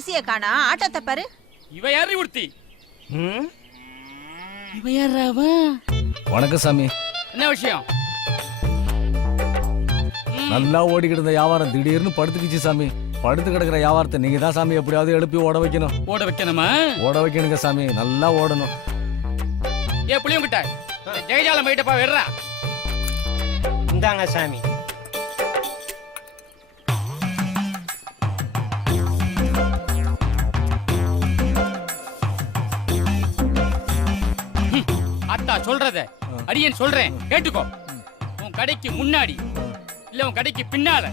அரிசிய காணா ஆட்டத்தை பாரு. இவ யாரு ஒருத்தி இவ யாரா வணக்கம் சாமி. என்ன விஷயம்? நல்லா ஓடிக்கிட்டு இருந்த வியாபாரம் திடீர்னு படுத்துக்கிச்சு சாமி. படுத்து கிடக்குற வியாபாரத்தை நீங்க தான் சாமி எப்படியாவது எழுப்பி ஓட வைக்கணும். ஓட வைக்கணுமா? ஓட வைக்கணுங்க சாமி. நல்லா ஓடணும். ஏ புளியங்கிட்ட. ஜெயஜாலம் போயிட்டப்பா விடுறா. இந்தாங்க சாமி. அத்தா சொல்றத அடியேன் சொல்றேன் கேட்டுக்கோ. உன் கடைக்கு முன்னாடி இல்ல உன் கடைக்கு பின்னால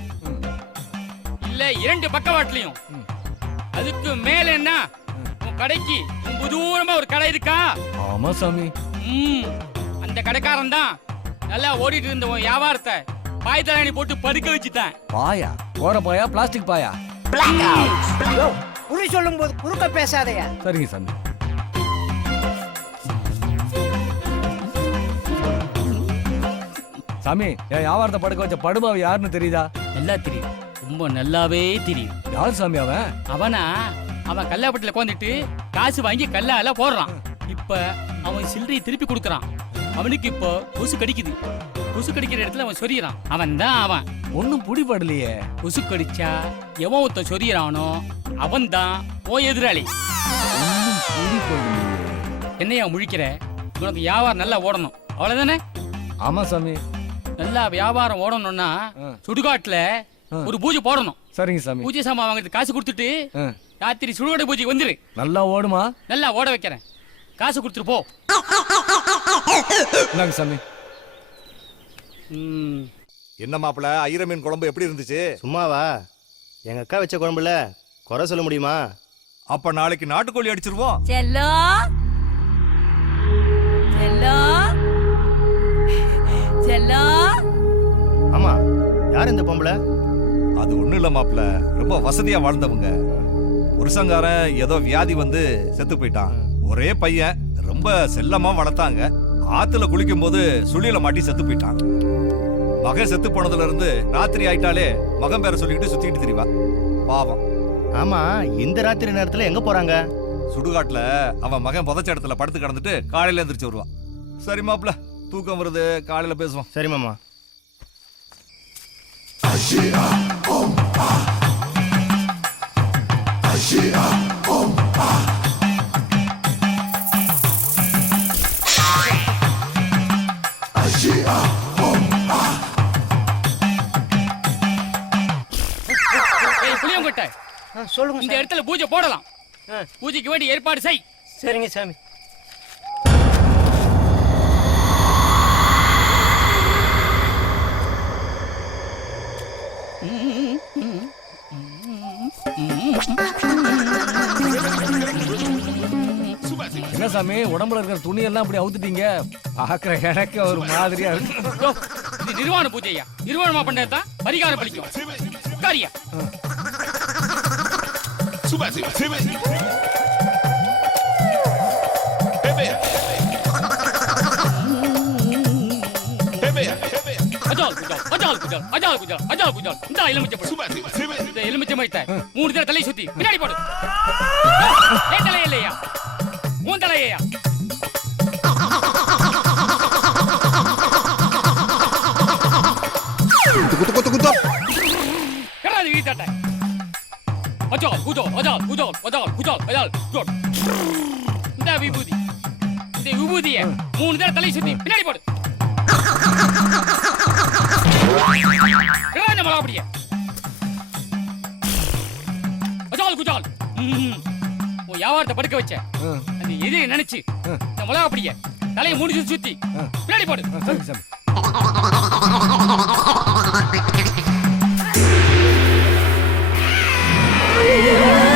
இல்ல இரண்டு பக்கவாட்லயும் அதுக்கு மேல என்ன? உன் கடைக்கு ரொம்ப தூரமா ஒரு கடை இருக்கா? ஆமா சாமி. அந்த கடைக்காரன் தான் நல்லா ஓடிட்டு இருந்த உன் வியாபாரத்தை பாய் தலையணி போட்டு படுக்க வச்சுட்டான். பாயா? போற பாயா? பிளாஸ்டிக் பாயா? குறி சொல்லும்போது குறுக்க பேசாதயா? சரிங்க சாமி. சாமி என் வியாபாரத்தை படுக்க வச்ச படுபாவை யாருன்னு தெரியுதா? நல்லா தெரியும். ரொம்ப நல்லாவே தெரியும். யார் சாமி அவன்? அவனா? அவன் கல்லாப்பட்டில உட்காந்துட்டு காசு வாங்கி கல்லால போடுறான். இப்ப அவன் சில்லறையை திருப்பி கொடுக்கறான். அவனுக்கு இப்போ கொசு கடிக்குது. கொசு கடிக்கிற இடத்துல அவன் சொரியறான். அவன் தான் அவன். ஒன்னும் புடிபடலையே. கொசு கடிச்சா எவன் ஒருத்த சொரியறானோ அவன் தான் ஓ எதிராளி. ஒன்னும் புடிபடலையே. என்னையா முழிக்கிற? உனக்கு வியாபாரம் நல்லா ஓடணும். அவ்வளவுதானே? ஆமா சாமி. நல்லா வியாபாரம் ஓடணும்னா. சுடுகாட்டுல. ஒரு பூஜை போடணும். சரிங்க சாமி. பூஜை சாமான் வாங்கிட்டு காசு கொடுத்துட்டு. ராத்திரி சுடுகாடு பூஜைக்கு வந்துரு. நல்லா ஓடுமா? நல்லா ஓட வைக்கிறேன். காசு கொடுத்துட்டு போ. இந்தாங்க சாமி. ம், என்ன மாப்பிள ஐர மீன் குழம்பு எப்படி இருந்துச்சு? சும்மாவா? எங்க அக்கா வச்ச குழம்புல குறை சொல்ல முடியுமா? அப்ப நாளைக்கு நாட்டுக்கோழி அடிச்சிருவோம். செல்லோ? செல்லோ? செல்லோ? ஆமா. யார் இந்த பொம்பளை? அது ஒண்ணும் இல்ல மாப்பிள ரொம்ப வசதியா வாழ்ந்தவங்க. புருஷங்காரன் ஏதோ வியாதி வந்து செத்து போயிட்டான். ஒரே பையன் ரொம்ப செல்லமா வளர்த்தாங்க. ஆத்துல குளிக்கும் போது சுழியில மாட்டி செத்து போயிட்டான். மகன் செத்து போனதுல இருந்து ராத்திரி ஆயிட்டாலே மகன் பேரை சொல்லிக்கிட்டு சுத்திட்டு திரிவா. பாவம். ஆமா இந்த ராத்திரி நேரத்துல எங்க போறாங்க? சுடுகாட்டுல அவன் மகன் புதைச்ச இடத்துல படுத்து கிடந்துட்டு காலையில எந்திரிச்சு வருவான். சரி தூக்கம் வருது காலையில பேசுவோம். சரி மாமா. புளியங்கொட்டை. ஆ, சொல்லுங்க இந்த. இடத்துல பூஜை போடலாம். ஆ, பூஜைக்கு வேண்டிய ஏற்பாடு செய். சரிங்க சாமி. சாமி உடம்புல இருக்கிற துணி எல்லாம் அப்படி அவுத்துட்டீங்க. பாக்குற எனக்கு ஒரு மாதிரியா இருக்கு. இது நிர்வாண பூஜையா? நிர்வாணமா பண்ணதான் பரிகாரம் பலிக்கும் காரியா அஜால் குஜால் அஜால் குஜால் அஜால் குஜால் அஜால் குஜால். இந்த எலுமிச்சை பழம். இந்த எலுமிச்சை மயத்தை மூணு தடவை தலை சுத்தி. பின்னாடி போடு. ஏன் தலை இல்லையா அஜால் குஜால் அஜால் குஜால் அஜால் குஜால் அஜால் குஜால். இந்த விபூதி இந்த விபூதிய மூணு தடவை தலை சுத்தி பின்னாடி போடு. நம்மள அப்படியே? அஜால் குஜால். உன் வியாபாரத்தை படுக்க வச்ச. அந்த எதிரி நினைச்சு இந்த மிளகா அப்படியே தலையை முடிச்சு சுத்தி பின்னாடி போடு. ஆ,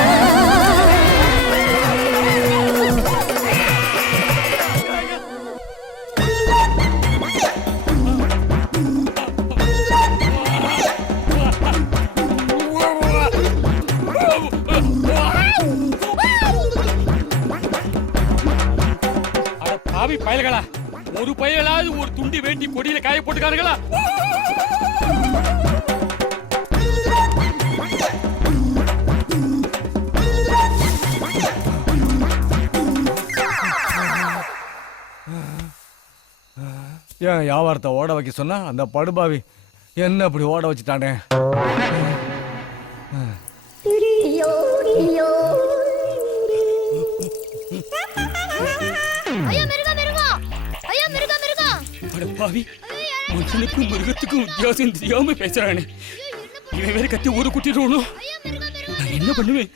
ஒரு பையலாவது ஒரு துண்டி வேண்டி கொடியில காய போட்டுக்காருங்களா? ஏன் வியாபாரத்தை ஓட வைக்க சொன்னா? அந்த படுபாவி என்ன அப்படி ஓட வச்சுட்டானே? பாவி. மனுஷனுக்கும் மிருகத்துக்கும் வித்தியாசம் தெரியாம பேசுறானே. இவன் வேற கத்தி ஊரு குட்டிடுவோம் நான் என்ன பண்ணுவேன்?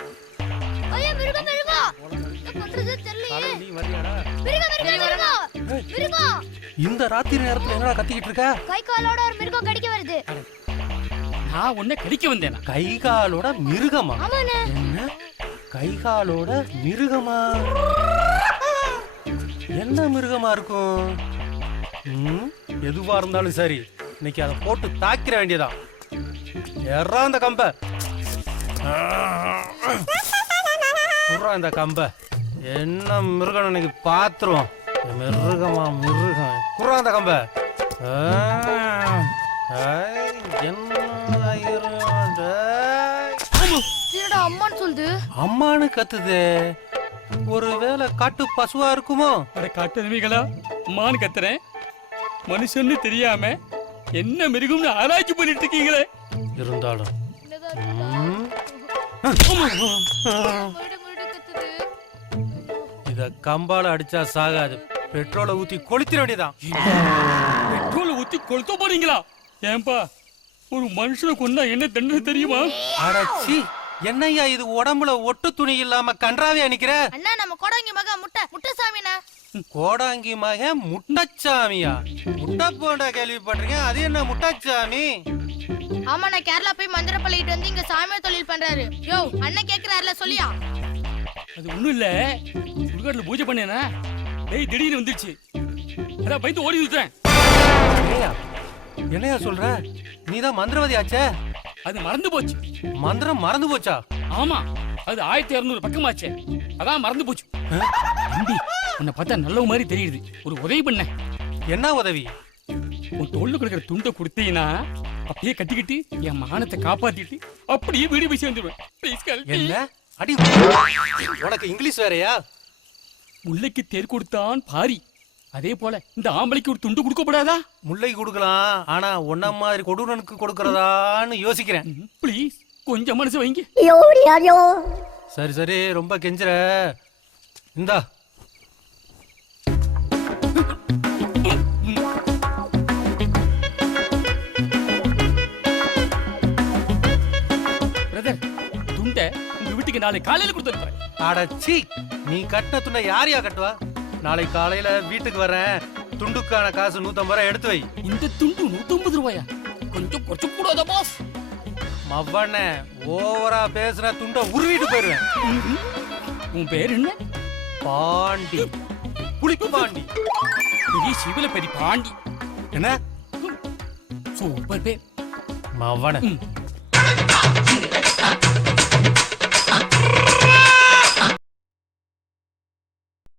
இந்த ராத்திரி நேரத்துல என்னடா கத்திக்கிட்டு இருக்க? கை காலோட ஒரு மிருகம் கடிக்க வருது. நான் உன்னை கடிக்க வந்தேனா? கை காலோட மிருகமா? என்ன? கை காலோட மிருகமா? என்ன மிருகமா இருக்கும்? எதுவா இருந்தாலும் சரி இன்னைக்கு அதை போட்டு தாக்கிற வேண்டியதான் ஏறா அந்த கம்ப. இந்த கம்ப. என்ன மிருகம் இன்னைக்கு பாத்துருவோம் மிருகமா மிருகம். குறா அந்த கம்ப. அம்மான்னு சொல்லுது? அம்மானு கத்துதே. ஒருவேளை காட்டு பசுவா இருக்குமோ? காட்டெருமைகளா அம்மான்னு கத்துறேன். மனுஷன்னு தெரியாம என்ன மிருகம்னு ஆராய்ச்சி பண்ணிட்டு இருக்கீங்களே? இருந்தாலும். இத கம்பால அடிச்சா சாகாது. பெட்ரோலை ஊத்தி கொளுத்திர வேண்டியதான் பெட்ரோல் ஊத்தி கொளுத்த போறீங்களா? ஏன்பா ஒரு மனுஷனை கொண்டா என்ன தண்டனை தெரியுமா? அடச்சி என்னய்யா இது உடம்புல ஒட்டு துணி இல்லாம கன்றாவே நிக்கிற அண்ணா நம்ம கொடங்கி மக முட்டை முட்டை சாமிண்ணா கோடாங்கி மகன் முட்டச்சாமியா? முட்டை போண்டா கேள்விப்பட்டிருக்கேன். அது என்ன முட்டச்சாமி? ஆமா நான் கேரளா போய் மந்திர பள்ளிட்டு வந்து இங்க சாமியா தொழில் பண்றாரு. யோ அண்ணன் கேக்குறாருல சொல்லியா? அது ஒண்ணும் இல்ல. சுடுகாட்டுல பூஜை பண்ணேனா? டேய் திடீர்னு வந்துருச்சு. அதான் பயந்து ஓடி விட்டேன் என்னய்யா என்னையா சொல்ற? நீதான் மந்திரவாதி ஆச்சே அது மறந்து போச்சு. மந்திரம் மறந்து போச்சா? ஆமா அது ஆயிரத்தி இருநூறு பக்கமாச்சே. அதான் மறந்து போச்சு. உன்னை பார்த்தா நல்ல மாதிரி தெரியுது. ஒரு உதவி பண்ண. என்ன உதவி? உன் தோல்ல கொடுக்குற துண்டை கொடுத்தீங்கன்னா அப்படியே கட்டிக்கிட்டு என் மானத்தை காப்பாத்திட்டு அப்படியே வீடு போய் சேர்ந்துருவேன். ப்ளீஸ் என்ன? அடி. உனக்கு இங்கிலீஷ் வேறயா? முல்லைக்கு தேர் கொடுத்தான் பாரி. அதே போல இந்த ஆம்பளைக்கு ஒரு துண்டு கொடுக்கப்படாதா முல்லை கொடுக்கலாம். ஆனா உன்ன மாதிரி கொடூரனுக்கு கொடுக்கறதான்னு யோசிக்கிறேன். ப்ளீஸ் கொஞ்சம் மனசு வைங்க. சரி சரி. ரொம்ப கெஞ்சுற. இந்தா. உங்க வீட்டுக்கு நாளை காலையில கொடுத்து அடச்சி நீ கட்டின துண்டை யாரையா கட்டுவா? நாளை காலையில வீட்டுக்கு வரேன். துண்டுக்கான காசு நூத்தம்பது ரூபாய் எடுத்து வை. இந்த துண்டு நூத்தம்பது ரூபாயா? கொஞ்சம் குறைச்சு கூடாதா பாஸ் மவ்வண்ண ஓவரா பேசுற துண்டை உருவிட்டு போயிருவேன் உன் பேர் என்ன? பாண்டி. புளிப்பு பாண்டி. பெரிய சிவல பெரிய பாண்டி. என்ன? சூப்பர் பேர். மவன ம்.